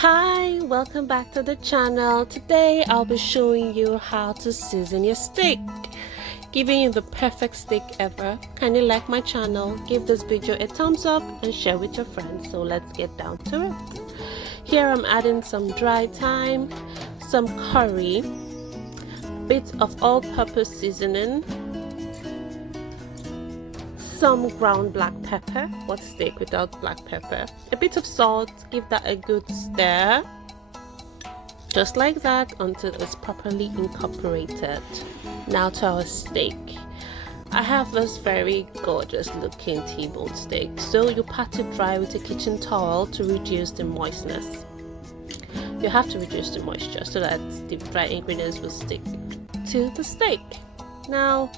Hi, welcome back to the channel. Today I'll be showing you how to season your steak, giving you the perfect steak ever. Kindly like my channel, give this video a thumbs up and share with your friends. So let's get down to it. Here I'm adding some dry thyme, some curry, bits of all-purpose seasoning, some ground black pepper. What steak without black pepper? A bit of salt. Give that a good stir, just like that, until it's properly incorporated. Now to our steak. I have this very gorgeous looking T-bone steak, so you pat it dry with a kitchen towel to reduce the moistness. You have to reduce the moisture so that the dry ingredients will stick to the steak. Now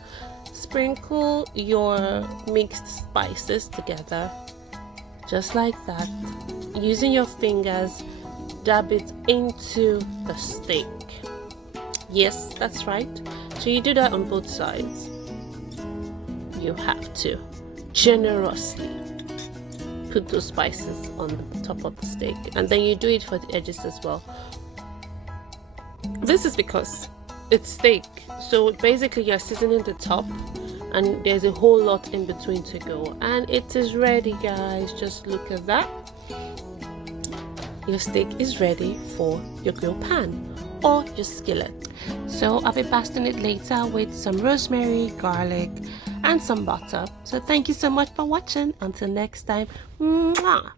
sprinkle your mixed spices together, just like that. Using your fingers, dab it into the steak. Yes, that's right. So you do that on both sides. You have to generously put those spices on the top of the steak, and then you do it for the edges as well. This is because it's steak, so basically you're seasoning the top and there's a whole lot in between to go, and it is ready, guys. Just look at that. Your steak is ready for your grill pan or your skillet. So I'll be basting it later with some rosemary, garlic and some butter. So thank you so much for watching. Until next time, mwah.